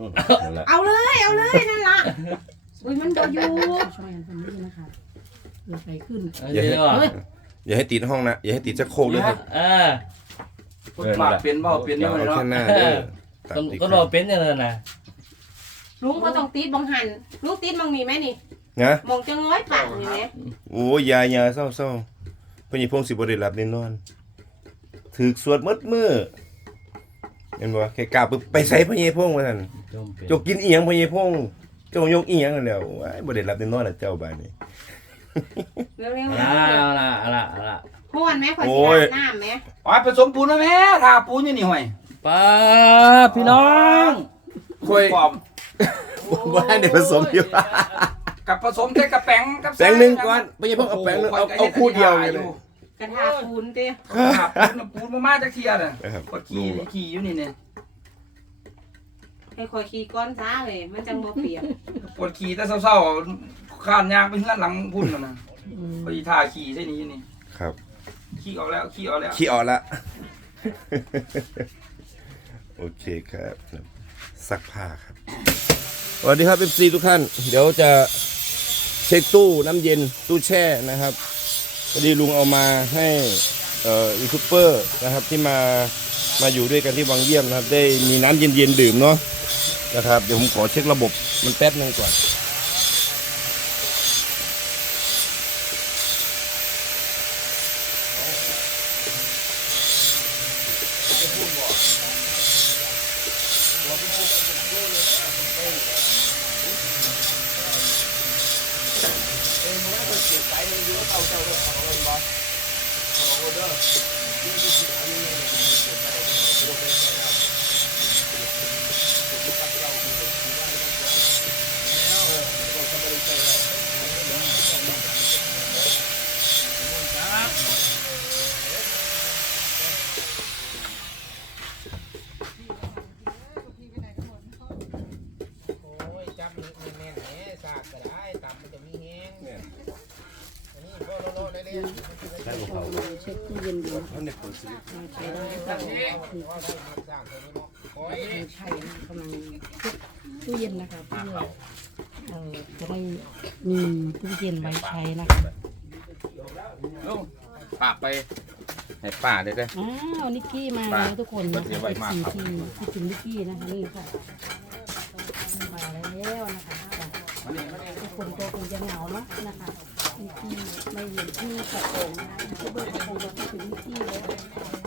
อืมนั่นแหละเอาเลยเอาเลยนั่นล่ะอุ้ยมันบ่อยู่ช่วยกันทำนี่นะคะเกิดอะไรขึ้นเดี๋ยวเฮ้ยอย่าให้ติดห้องนะ อย่าให้ติดจะโคกด้วยครับเออคนปากเป็นเบ้าเป็นอย่าเนาะเอาเนาะแค่หน้าเด้อตัดก็ติดก็รอเป็นอย่างนั้นนะลุงก็ต้องติดบังหันลุงติดบังนี่ไหมนี่นะมองจะง้อยปากนี่ไหมโอ้ยอยาอยาเศร้าเศร้าพญพงศิบได้หลับได้นอนถือสวดมืดมือ เห็นบ่แค่กล้าปึ๊บไปใส่พญพงว่าซั่นจมเป็นเจกกินอีหยังพญพงเจ้ายกอีหยังนั่นแหล้วว้ายบ่ได้หลับได้นอนล่ะเจ้าบ้านนี้เร็วๆเร็วเอาละเอาละเอาละๆห้วนไหมขอโอ้สิยอาบน้ำไหมไปผสมปูนมาแม่ทาปูนอยู่นี่ห่วยป้าพี่น้องค่อยปลอมบ่ได้ผสมอยู่กับผสมแต่กระแป้งกับแปลงหนึงก่อนพญพงเอาแปลงหนึงเอาเอาคู่เดียวกันเลย กระทาปูนเต้ครับปูนน่ะปูนมามาจากเทียน่ะนะครับกดขี่ดูขี่อยู่นี่เนี่ยให้คอยขี่ก้อนซ้าเลย มันจังบ่เปียกปวดขี่แต่เศร้าๆข้านยางไปเฮือนหลังพุ่นน่ะนะอืมพอดีทาขี่เส้นนี้นี่ครับ ขี่ออกแล้วขี่ออกแล้วขี้ออกละ โอเคครับซักผ้าครับสวัสดีครับ FC ทุกท่าน เดี๋ยวจะเช็คตู้น้ำเย็นตู้แช่นะครับ พอดีลุงเอามาให้เอ่อยูทูบเปอร์นะครับที่มามาอยู่ด้วยกันที่วังเยี่ยมนะครับ ได้มีน้ำเย็นๆดื่มเนาะนะครับเดี๋ยวผมขอเช็คระบบมันแป๊บนึงก่อน เปลี่ยน都าย好นึ่งหรือต่างวัยสองส ย็นดูนะคะใช้ได้ก็คือว่าได้มังใช้ใช้กำลังตู้เย็นนะคะเพื่อเออจะได้มีตู้เย็นไว้ใช้นะคะลุงปากไปให้ป้าได้เลยอ้าวนิกกี้มาแล้วทุกคนนะคะเอฟซีที่ที่ถึงนิกกี้นะคะนี่ค่ะมาแล้วนะคะทุกคนก็คงจะเหงาเนาะนะคะ นิกกี้ไม่เห็นที่กระโปงนะยูทูบเบอร์ก็คงจะคิดถึงนิกกี้เลย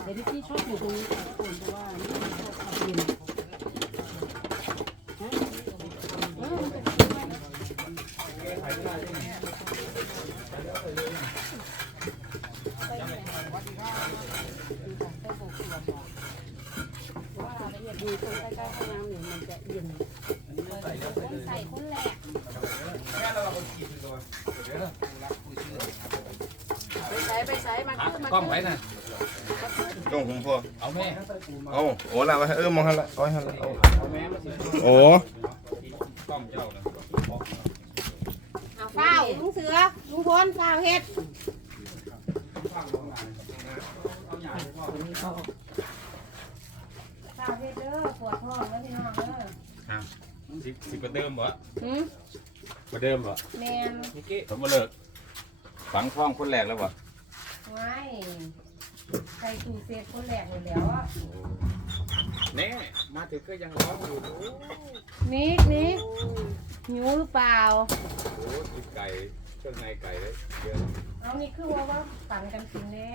แต่นิกกี้ชอบอยู่ตรงนี้ค่ะทุกคนเพราะว่านิกกี้ชอบขับเย็นฮะเออว่าละเอียดดีตรงใกล้ๆห้องน้ำเนี่ยมันจะเย็นใส่คนแหลก ไปใส่ไปใส่มาขึ้นมากล้องไปนะต้องผมพอเอาแม่เอาโอ้ละวะเออมองหันละก้อยหันละเอาเอาแม่มาสิโอ้กล้องเจ้านะเอาเฝ้าลุงเสือลุงพลเฝ้าเฮ็ดคนนี้ก็เฝ้าเฮ็ดเด้อปวดท้องแล้วพี่น้องเด้อสิบสิบกว่าเดิมบ่หืม กว่าเดิมบ่แมนนิกกี้ผมมาเลิกฝังท้องคนแรกแล้วบ่ไว้ใส่ตู้เซฟคนแรกเลยแล้วอะแน่มาถึงก็ยังร้องอยู่โอ้นิกนิกหิวหรือเปล่า โหกินไก่เครื่องในไก่เลยเยอะ เอานี่คือว่าว่าปั่นกันกินแน่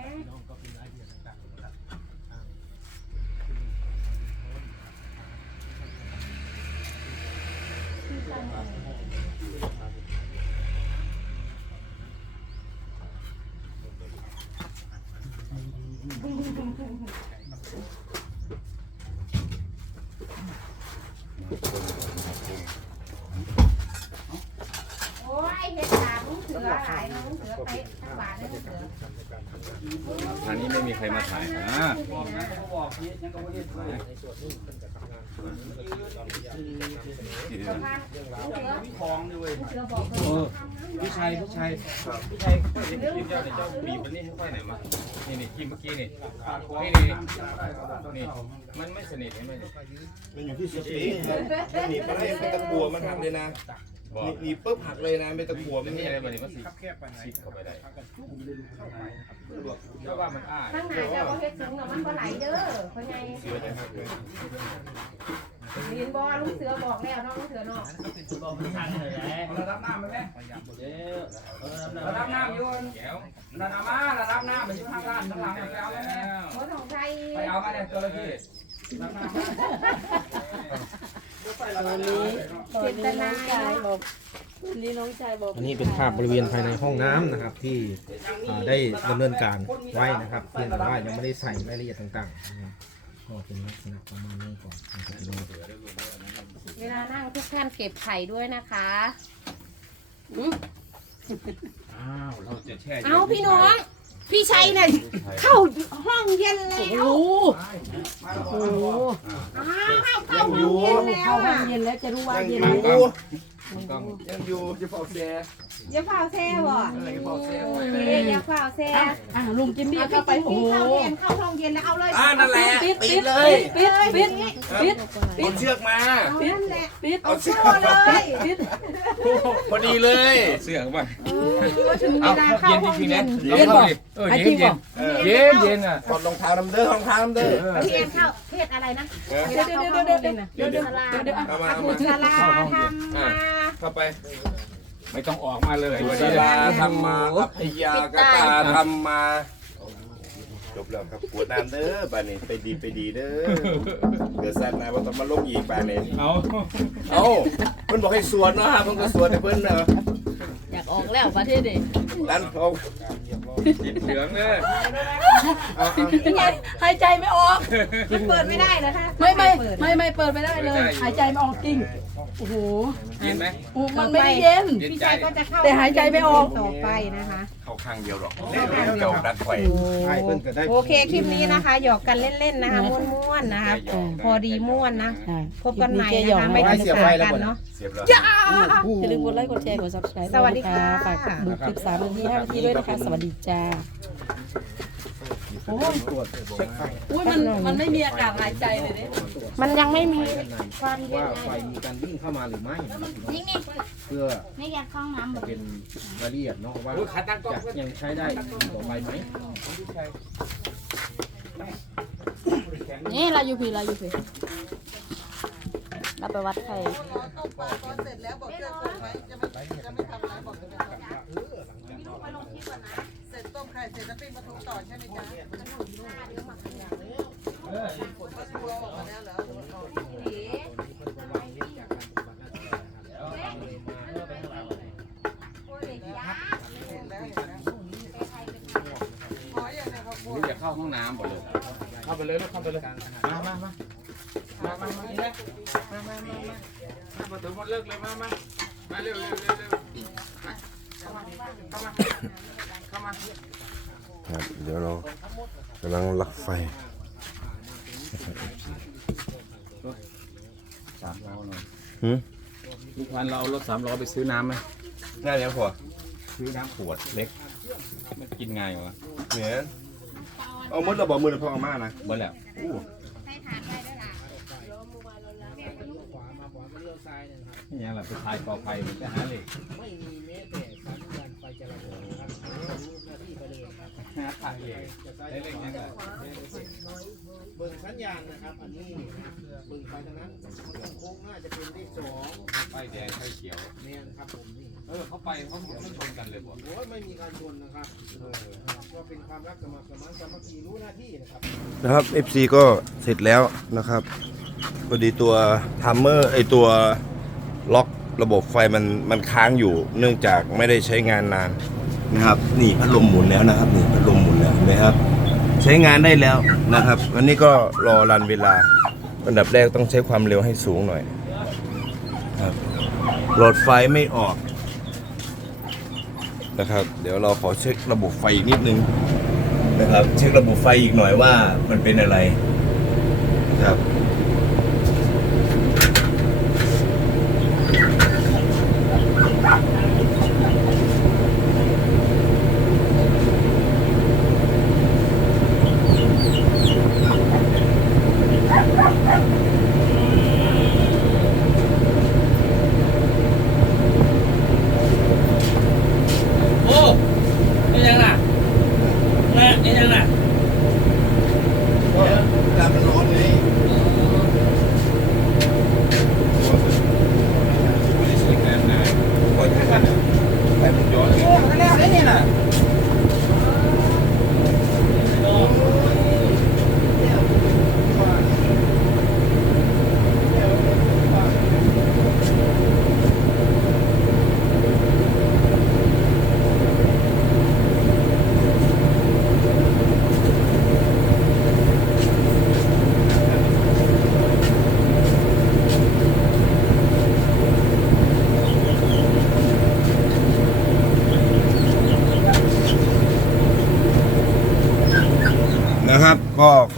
โอ้ยเฮ็ดตามลุงเสือหลายนะลุงเสือไปทั้งบ้านเลยลุงเสือทางนี้ไม่มีใครมาถ่ายนะ บอกนี่ยังก็บ่เฮ็ดเลยนสะพานลุงเสือคลองด้วยลุงเสือบอกเพิ่นเออทำนะพี่ชัยพี่ชัยพี่ชัยค่อยเจ้าเนี่ยเจ้าบีบอันนี่ให้ค่อยหน่อยมา นี่นี่กินเมื่อกี้นี่นี่นี่นี่มันไม่สนิทเห็นไหมมันอยู่ที่สปริงครับถ้าหนีบไปได้ไม่ตะกัวมันหักเลยนะ บอกหนีบปุ๊บหักเลยนะไม่ตะกัวมัไม่นมีนี่อะอะไรไรมันนี่มันสิแคบไปไหนชิดเข้าไปได้จุ่มเข้าไปครับเพราะว่ามันอ้าข้างหน้าจะบ่เฮ็ดสูงเนาะมันบ่ไหลเด้อเพราะไงเสือจะหักเลยเรียนบ่ลุงเสือบอกแล้วเนาะลุงเสือเนาะบอกมันสั่นเลยแหละระดับน้ำไหมแม่เดี๋ยวเออระดับน้ำอยู่แก้วระดับมาระดับน้ำมันอยู่ข้างล่างข้างหลังไปเอาแม่โอ้ของไทยไปเอามาเลยตัวละที่ระดับน้ำ ตอนนี้ตอนนี้น้องชายบอกตอนนี้น้องชายบอกอันนี้เป็นภาพบริเวณภายในห้องน้ำนะครับที่อ่าได้ดำเนินการไว้นะครับเพียงแต่ว่ายังไม่ได้ใส่รายละเอียดต่างๆนะครับก็เป็นลักษณะประมาณนี้ก่อนนะครับพี่น้องเวลานั่งทุกท่านเก็บไข่ด้วยนะคะอ้าวเราจะแช่เอาพี่น้อง พี่ชัยเนี่ยเข้าห้องเย็นแล้วโอ้โหโอ้โหอ้าวเข้าห้องเย็นแล้วเข้าห้ออะ งเย็นแล้วจะรู้ว่ายังอเย็นยู่ไหมต้องยังอยู่จะเฝ้าแซ่ อย่าเฝ้าแซ่บ่อะไรก็พอแซ่โอไว้เคเลยอย่าเฝ้าแซ่อะอะลุงจิมบี้เอาเข้าไปไปโอ้โหเข้าเย็นเข้าห้องเย็นแล้วเอาเลยอ่านั่นแหละปิดปิปิดดเลปิยดปิดปิดปิดเอาเชือกมาเอานั่นแหละปิดเอาเชือกโชว์เลยปิดพอดีเลยเสื้อเข้าไปก็ถึงเวเอาลาเย็เข้านจห้องริงๆเย็นะนลองเข้าดิเออเย็นเย็นเออเย็นเย็นอะถอดรองเท้าน้ำเด้อรองเท้าน้ำเด้อพี่เอ็นเข้าเพศอะไรนะเออเวลาเข้าห้องเย็นน่ะเดี๋ยวเดี๋ยวเดี๋ยวเดี๋ยวเอามาพเอาระมาบุษราทำมาเข้าไป ไม่ต้องออกมาเลยบุวันษนี้ราทำมาอัพยากตาทำมาจบแล้วครับกวดน้ำเด้อบ้านนี้ไปดีไปดีเด้อเดี๋ยวแซดนะว่าต้องมาลงอีกบ้านนี้เอาเอ้าเพิ่นบอกให้สวนเนาะฮะเพิ่นก็สวนให้เพิ่นเนาะอยากออกแล้วประเทศนี้ร้านเอาจิบเหลืองเลยเอาเอาเป็นไงหายใจไม่ออกมันเปิดไม่ได้นะคะไม่ไม่เปิดไม่ไม่เปิดไม่ได้เลย หายใจไม่ออกจริง โอ้โหเย็นไหมโอ้มันไม่ได้เย็น เย็นพี่ใจ ชายก็จะเข้าแต่หายใจไม่ออก ต่อไปนะคะ เข้าข้างเดียวหรอกเจ้าดัดไฟใช่เพิ่นก็ได้โอเคคลิปนี้นะคะ หยอกกันเล่นๆนะคะม้วนๆนะคะ พอดีม่วนนะพบกันใหม่นะคะไม่ถึงสากันเนาะ เสียบแล้ว อย่าลืมกดไลค์ กดแชร์ กด subscribe สวัสดีค่ะ ฝากกดดูคลิปสามนาทีห้านาทีด้วยนะคะ สวัสดีจ้าโอ้ยตรวจเช็คไฟอุ้ยมันมันไม่มีอากาศหายใจเลยเนี่ยมันยังไม่มีด้านในความเย็นว่าไงไฟมีการวิ่งเข้ามาหรือไม่นะครับนี่นี่เพื่อไม่อยากเข้าน้ำเป็นรายละเอียดเนาะว่าโอ้ยขาตั้งกล้องจะยังใช้ได้ต่อไปไหมนี่เราอยู่พีเราอยู่พีเราไปวัดใคร นี่อย่าเข้าห้องน้ำหมดเลยเข้าไปเลยลูกเข้าไปเลยมามามามามามามามามามามาถึงหมดเลิกเลยมามามาเร็วเร็วเร็วเร็วมาเข้ามาเข้ามาเข้ามา ครับเดี๋ยวเรากำลังลักไฟสามล้อหน่อยหืมทุกวันเราเอารถสามล้อไปซื้อน้ำไหมได้แล้วพอซื้อน้ำขวดเล็ก มันกินไงวะเนี่ยเอามือเราบอกมือเราพอเอามานะเบิ่แล้วอู้นี่ยังแหละไปทายกอไฟมันจะหาเหล็ก ครับหาทายเหล็กจะใช้ได้เลยังไงเบิ่งสัญญาณนะครับ อันนี้เบิ่งไปทางนั้นโค้งน่าจะเป็นเลขสองไฟแดงไฟเขียวแมนครับผมนี่เออเขาไปเขาไม่ชนกันเลยบ่โอ้ยไม่มีการชนนะครับเออก็เป็นความรักสมัครสมานสามัคคีรู้หน้าที่นะครับนะครับ FC ก็เสร็จแล้วนะครับพอดีตัวทัมเมอร์ไอตัวล็อกระบบไฟมันมันค้างอยู่ เนื่องจากไม่ได้ใช้งานนานนะครับ นี่พัดลมหมุนแล้วนะครับ นี่พัดลม นะครับ ใช้งานได้แล้วนะครับวันนี้ก็รอรันเวลาอันดับแรกต้องใช้ความเร็วให้สูงหน่อยครับหลอดไฟไม่ออกนะครับ เดี๋ยวเราขอเช็คระบบไฟอีกนิดนึงนะครับ เช็คระบบไฟอีกหน่อยว่ามันเป็นอะไรนะครับ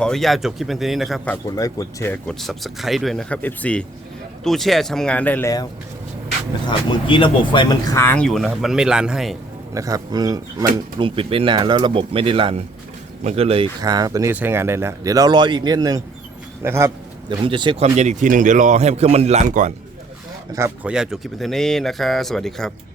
ออนุญาตจบคลิปเป็นเท่านี้นะครับ ฝากกดไลค์กดแชร์กด subscribe ด้วยนะครับ FC ตู้แช่ทำงานได้แล้วนะครับเมื่อกี้ระบบไฟมันค้างอยู่นะครับ มันไม่รันให้นะครับ มันมันลุงปิดไปนานแล้วระบบไม่ได้รัน มันก็เลยค้างตอนนี้ใช้งานได้แล้ว เดี๋ยวเรารออีกนิดนึงนะครับ เดี๋ยวผมจะเช็คความเย็นอีกทีหนึ่งเดี๋ยวรอให้เครื่องมันรันก่อนนะครับ ขออนุญาตจบคลิปเป็นเท่านี้นะครับ สวัสดีครับ